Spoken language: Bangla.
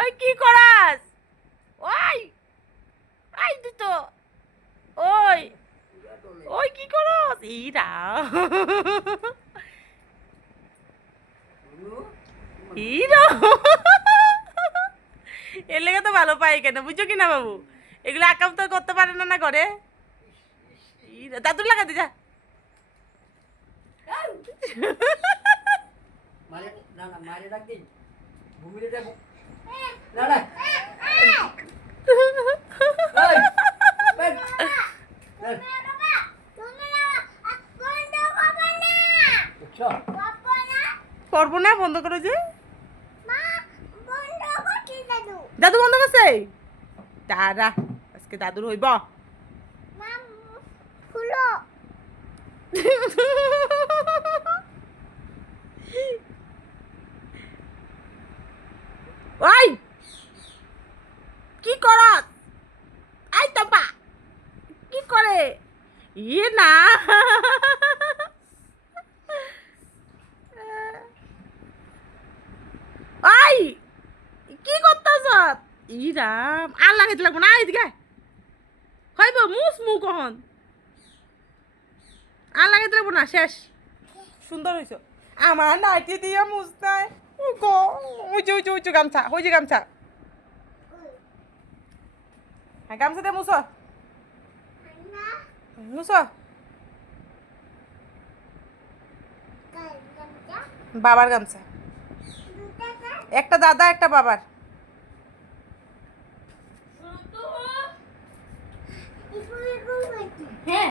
ওই কি করাস? ওই আই দুটো ওই ওই কি করস? ইরা হিরো এর লেগে তো ভালো পাই কেন বুঝছো কি না বাবু? এগুলো আকাম তো করতে পারে না না করে। দাদুর লাগাতে যা। করবো না, বন্ধ করো যে। দাদু বন্ধ করছে। তারা আজকে দাদুর হইব। ওই কি করত? আই তপা কি করে? ইয়ে না ওই কি করতেছ? ইরাম আর লাগাইতে লাগবো না, এদিকে হইব মুস মু কখন আর লাগাইতে লাগবো না, শেষ। সুন্দর হয়েছ। আমার নাইটি দিয়ে মুছতায় উঁচু উঁচু উঁচু গামছা হয়েছে, গামছা। হ্যাঁ গামছা দিয়ে মুছো মুছো। বাবার গামছা, একটা দাদা একটা বাবার।